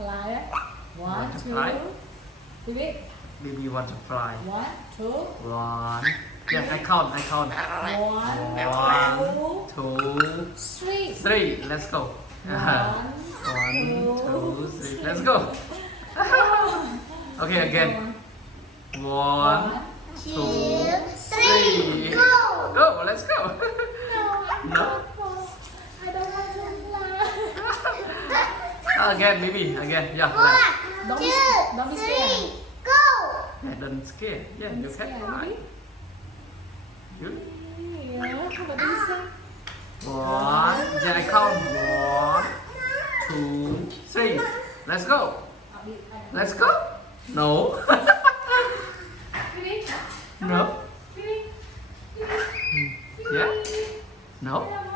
fly. One, Want to two. fly? Bibi. Bibi want to fly. 1, 2. 1. Yes, I count. 1, 1, 2, 3. 3. Let's go. 1, 1, 2, 3. Let's go. Okay, again. 1, 2, 3. Go. Let's go. No. I don't want to fly. Again, Bibi. Again. Yeah. Right. Don't be scared. Yeah, don't scare. Yeah, you can fly. Good. Yeah, but this is 1. Then I count. 1, 2, 3. Let's go. Let's go. No. Bibi. No. Bibi. Yeah. No.